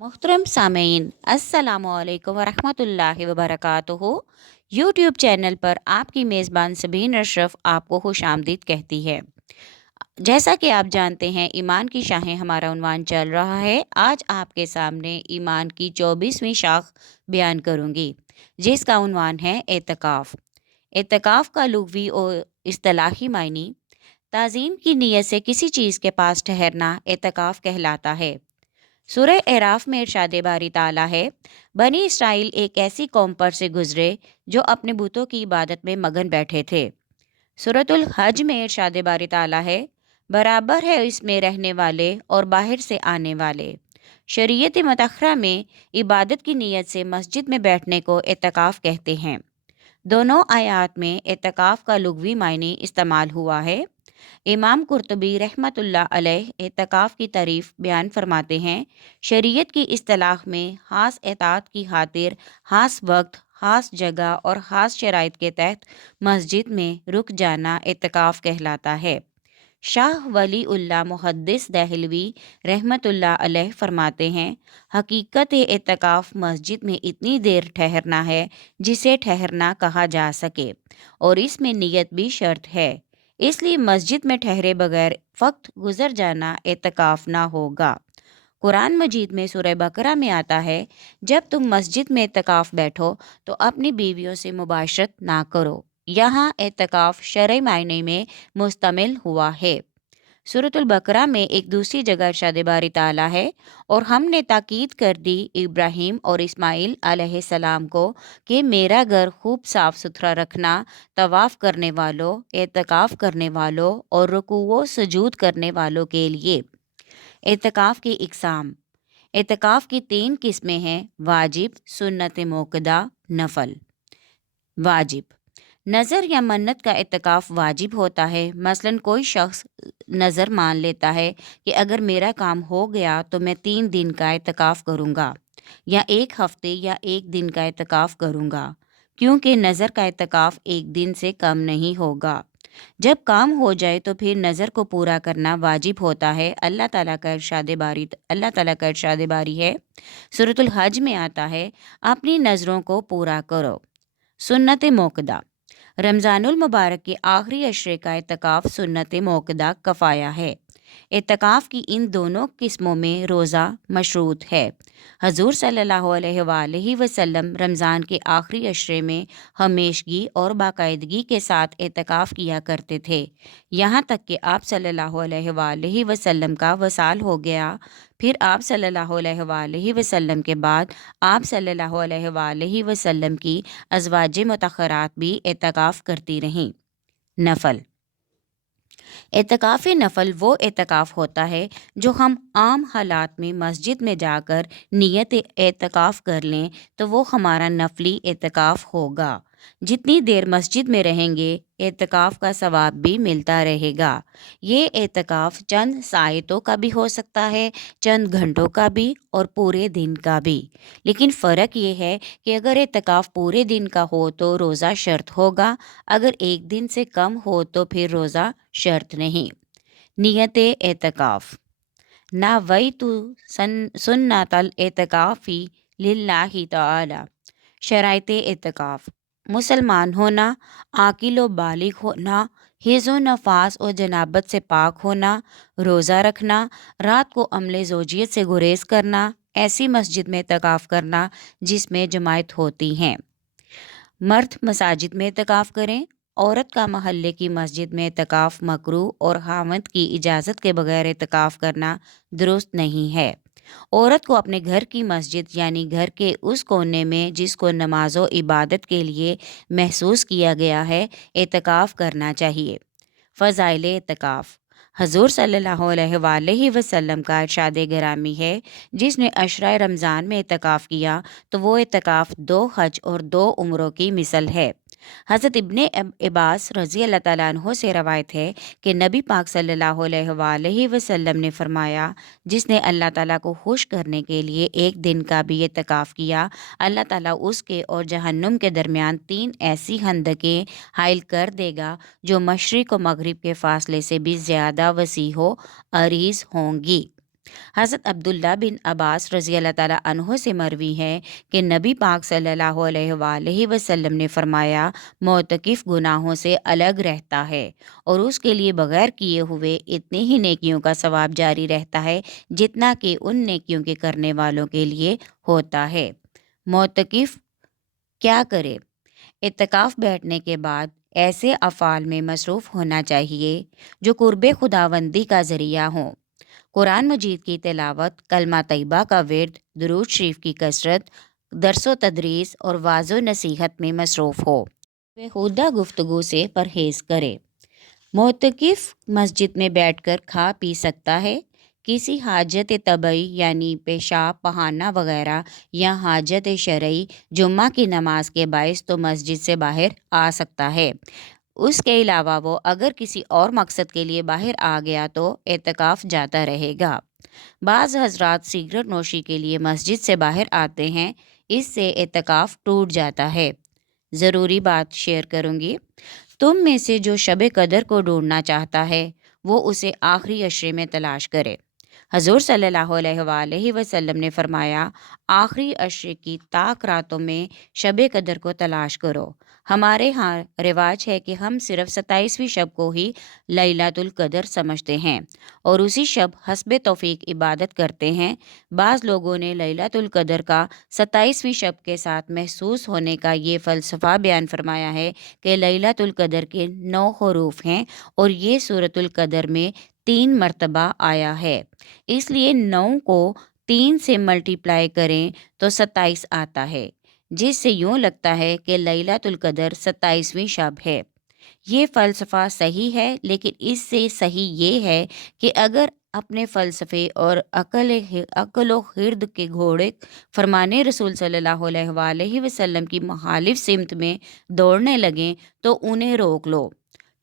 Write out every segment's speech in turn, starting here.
मोहतरम सामीन अस्सलामुअलैकुम वरहमतुल्लाहि वबरकातुहू। यूट्यूब चैनल पर आपकी मेज़बान सबीन अशरफ आपको खुश आमदीद कहती है। जैसा कि आप जानते हैं, ईमान की शाखें हमारा उन्वान चल रहा है। आज आपके सामने ईमान की 24वीं शाख बयान करूंगी, जिसका उन्वान है एतकाफ़। एतकाफ़ का लुग़वी और इस्तिलाही मायनी ताज़ीम की नीयत से किसी चीज़ के पास ठहरना एतकाफ़ कहलाता है। सूरह एराफ में इरशाद बारी ताला है, बनी इसराइल एक ऐसी कौम पर से गुजरे जो अपने बुतों की इबादत में मगन बैठे थे। सूरतुल हज में इरशाद बारी ताला है, बराबर है इसमें रहने वाले और बाहर से आने वाले। शरीयत मतखरा में इबादत की नीयत से मस्जिद में बैठने को एतकाफ़ कहते हैं। दोनों आयात में एतकाफ़ का लुग़वी मायने इस्तेमाल हुआ है। इमाम कुर्तुबी रहमतुल्लाह अलैह एतकाफ़ की तारीफ़ बयान फरमाते हैं, शरीयत की इस्तिलाह में ख़ास एतात की खातिर ख़ास वक्त, ख़ास जगह और ख़ास शराइत के तहत मस्जिद में रुक जाना एतकाफ़ कहलाता है। शाह वली उल्लाह मुहद्दिस दहलवी रहमतुल्लाह अलैह फरमाते हैं, हकीकत एतकाफ़ मस्जिद में इतनी देर ठहरना है जिसे ठहरना कहा जा सके, और इसमें नीयत भी शर्त है। इसलिए मस्जिद में ठहरे बगैर वक्त गुजर जाना एतकाफ़ ना होगा। कुरान मजीद में सूरह बकरा में आता है, जब तुम मस्जिद में एतकाफ़ बैठो तो अपनी बीवियों से मुबाशरत ना करो। यहाँ एतकाफ़ शरई मायने में मुस्तमिल हुआ है। सूरतुल बकरा में एक दूसरी जगह इरशाद बारी ताला है, और हमने ताकीद कर दी इब्राहिम और इस्माइल अलैहिस्सलाम को कि मेरा घर खूब साफ सुथरा रखना, तवाफ़ करने वालों, एतकाफ़ करने वालों और रुकूओ सजूद करने वालों के लिए। एतकाफ़ की इकसाम। एतकाफ़ की 3 किस्में हैं: वाजिब, सुन्नत मोक़दा, नफल। वाजिब नज़र या मन्नत का एतकाफ़ वाजिब होता है। मसलन कोई शख्स नज़र मान लेता है कि अगर मेरा काम हो गया तो मैं 3 दिन का एतकाफ़ करूँगा, या 1 हफ़्ते या 1 दिन का एतकाफ़ करूँगा, क्योंकि नज़र का एतकाफ़ 1 दिन से कम नहीं होगा। जब काम हो जाए तो फिर नज़र को पूरा करना वाजिब होता है। अल्लाह ताला का इरशाद बारी है, सूरतुल हज में आता है, अपनी नज़रों को पूरा करो। सुन्नत मोक़दा। रमज़ानुल मुबारक के आखिरी अशरे का एतकाफ़ सुन्नत मोक़दा कफ़ाया है। एतकाफ़ की इन दोनों किस्मों में रोज़ा मशरूत है। हजूर सल्लल्लाहु अलैहि वसल्लम रमज़ान के आखिरी अशरे में हमेशगी और बाकायदगी के साथ एतकाफ़ किया करते थे, यहाँ तक कि आप सल्लल्लाहु अलैहि वसल्लम का वसाल हो गया। फिर आप सल्लल्लाहु अलैहि वसल्लम के बाद आप सल्लल्लाहु अलैहि वसल्लम की अज़वाज मुतहहरात भी एतकाफ़ करती रहीं। नफल। एतकाफ़ नफल वो एतकाफ़ होता है जो हम आम हालात में मस्जिद में जाकर नियत एतकाफ़ कर लें तो वो हमारा नफली एतकाफ़ होगा। जितनी देर मस्जिद में रहेंगे एतकाफ़ का सवाब भी मिलता रहेगा। ये एतकाफ़ चंद सायतों का भी हो सकता है, चंद घंटों का भी और पूरे दिन का भी। लेकिन फ़र्क ये है कि अगर एतकाफ़ पूरे दिन का हो तो रोज़ा शर्त होगा, अगर 1 दिन से कम हो तो फिर रोज़ा शर्त नहीं। नियत एतकाफ़। नवैतु सुन्नतल एतकाफ़ी लिल्लाहि तआला। शराइत एतकाफ़: मुसलमान होना, आकिल व बालिग होना, हिज़् व नफास और जनाबत से पाक होना, रोज़ा रखना, रात को अमले ज़ोजियत से गुरेज करना, ऐसी मस्जिद में एतकाफ़ करना जिसमें जमायत होती हैं। मर्द मसाजिद में एतकाफ़ करें। औरत का महल्ले की मस्जिद में एतकाफ़ मकरूह और खामद की इजाज़त के बगैर एतकाफ़ करना दुरुस्त नहीं है। औरत को अपने घर की मस्जिद यानी घर के उस कोने में जिसको नमाज़ो इबादत के लिए महसूस किया गया है एतकाफ़ करना चाहिए। फ़ज़ाइल एतकाफ़। हजूर सल्लल्लाहु अलैहि वसल्लम का इरशाद गिरामी है, जिसने अशरा रमज़ान में एतकाफ़ किया तो वो एतकाफ़ 2 हज और 2 उम्रों की मिसल है। हज़रत इब्ने अब्बास रज़ी अल्लाह ताला अन्हो से रवायत है कि नबी पाक सल्लल्लाहु अलैहि वसल्लम ने फरमाया, जिसने अल्लाह ताला को खुश करने के लिए 1 दिन का भी एतकाफ़ किया, अल्लाह ताला उसके और जहन्नुम के दरमियान 3 ऐसी खंदकें हाइल कर देगा जो मशरिक़ और मगरिब के फासले से भी ज़्यादा वसी हो अरीज़ होंगी। हज़रत अब्दुल्ला बिन अब्बास रज़ी अल्लाह ताला अन्हो से मरवी है कि नबी पाक सल्लल्लाहु अलैहि वसल्लम ने फरमाया, मोतकिफ गुनाहों से अलग रहता है और उसके लिए बगैर किए हुए इतनी ही नेकियों का सवाब जारी रहता है जितना कि उन नेकियों के करने वालों के लिए होता है। मोतकिफ क्या करे? इत्तिकाफ बैठने के बाद ऐसे अफ़ाल में मसरूफ़ होना चाहिए जो कुर्बे खुदावंदी का ज़रिया हों। कुरान मजीद की तिलावत, कलमा तैयबा का विर्द, दुरूद शरीफ की कसरत, दरसो तदरीस और वाज़ो नसीहत में मसरूफ़ हो। बेहुदा गुफ्तगू से परहेज़ करे। मोतकिफ मस्जिद में बैठकर खा पी सकता है। किसी हाजत तबई यानी पेशाब, बहाना वगैरह या हाजत शरई जुम्मा की नमाज के बाइस तो मस्जिद से बाहर आ सकता है। उसके अलावा वो अगर किसी और मकसद के लिए बाहर आ गया तो एतकाफ़ जाता रहेगा। बाज़ हज़रात सिगरेट नोशी के लिए मस्जिद से बाहर आते हैं, इससे एतकाफ़ टूट जाता है। ज़रूरी बात शेयर करूँगी। तुम में से जो शब कदर को ढूंढना चाहता है वो उसे आखिरी अशरे में तलाश करे। हजूर सल्लल्लाहु अलैहि वसल्लम ने फरमाया, आखिरी अशरे की ताक रातों में शब कदर को तलाश करो। हमारे यहाँ रिवाज है कि हम सिर्फ 27वीं शब को ही लैलातुल कदर समझते हैं और उसी शब हस्बे तौफीक इबादत करते हैं। बाज़ लोगों ने लैलातुल कदर का 27वीं शब के साथ महसूस होने का ये फ़लसफ़ा बयान फरमाया है कि लैलातुल कदर के 9 हरूफ हैं और ये सूरतुल कदर में 3 मरतबा आया है। इसलिए 9 को 3 से मल्टीप्लाई करें तो 27 आता है, जिससे यूँ लगता है कि लैलातुल कदर 27वीं शब है। ये फ़लसफ़ा सही है, लेकिन इससे सही ये है कि अगर अपने फ़लसफ़े और अक़ल व ख़िर्द के घोड़े फ़रमाने रसूल सल्लल्लाहु अलैहि वसल्लम की मुख़ालिफ़ सिमत में दौड़ने लगें तो उन्हें रोक लो,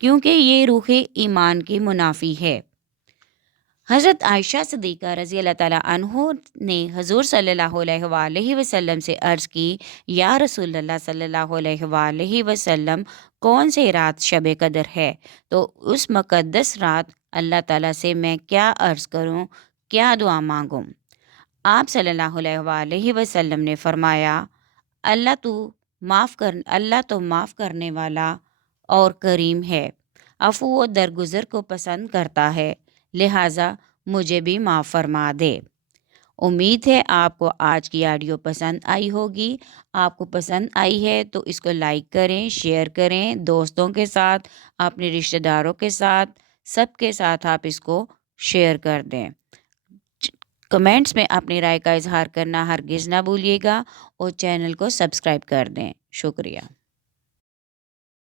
क्योंकि ये रूहे ईमान की मुनाफ़ी है। हज़रत आयशा सिद्दीक़ा रज़ी अल्लाह ताला अन्हो ने हज़ूर सल्लल्लाहु अलैहि वसल्लम से अर्ज़ की, या रसूलल्लाह सल्लल्लाहु अलैहि वसल्लम, कौन से रात शब कदर है? तो उस मुक़द्दस रात अल्लाह ताला से मैं क्या अर्ज़ करूं, क्या दुआ मांगूं? आप सल्लल्लाहु अलैहि वसल्लम ने फरमाया, अल्लाह तो माफ़ करने वाला और करीम है, अफ़ू व दरगुज़र को पसंद करता है, लिहाजा मुझे भी माफ़ फरमा दे। उम्मीद है आपको आज की ऑडियो पसंद आई होगी। आपको पसंद आई है तो इसको लाइक करें, शेयर करें, दोस्तों के साथ, अपने रिश्तेदारों के साथ, सबके साथ आप इसको शेयर कर दें। कमेंट्स में अपनी राय का इजहार करना हरगिज़ ना भूलिएगा और चैनल को सब्सक्राइब कर दें। शुक्रिया।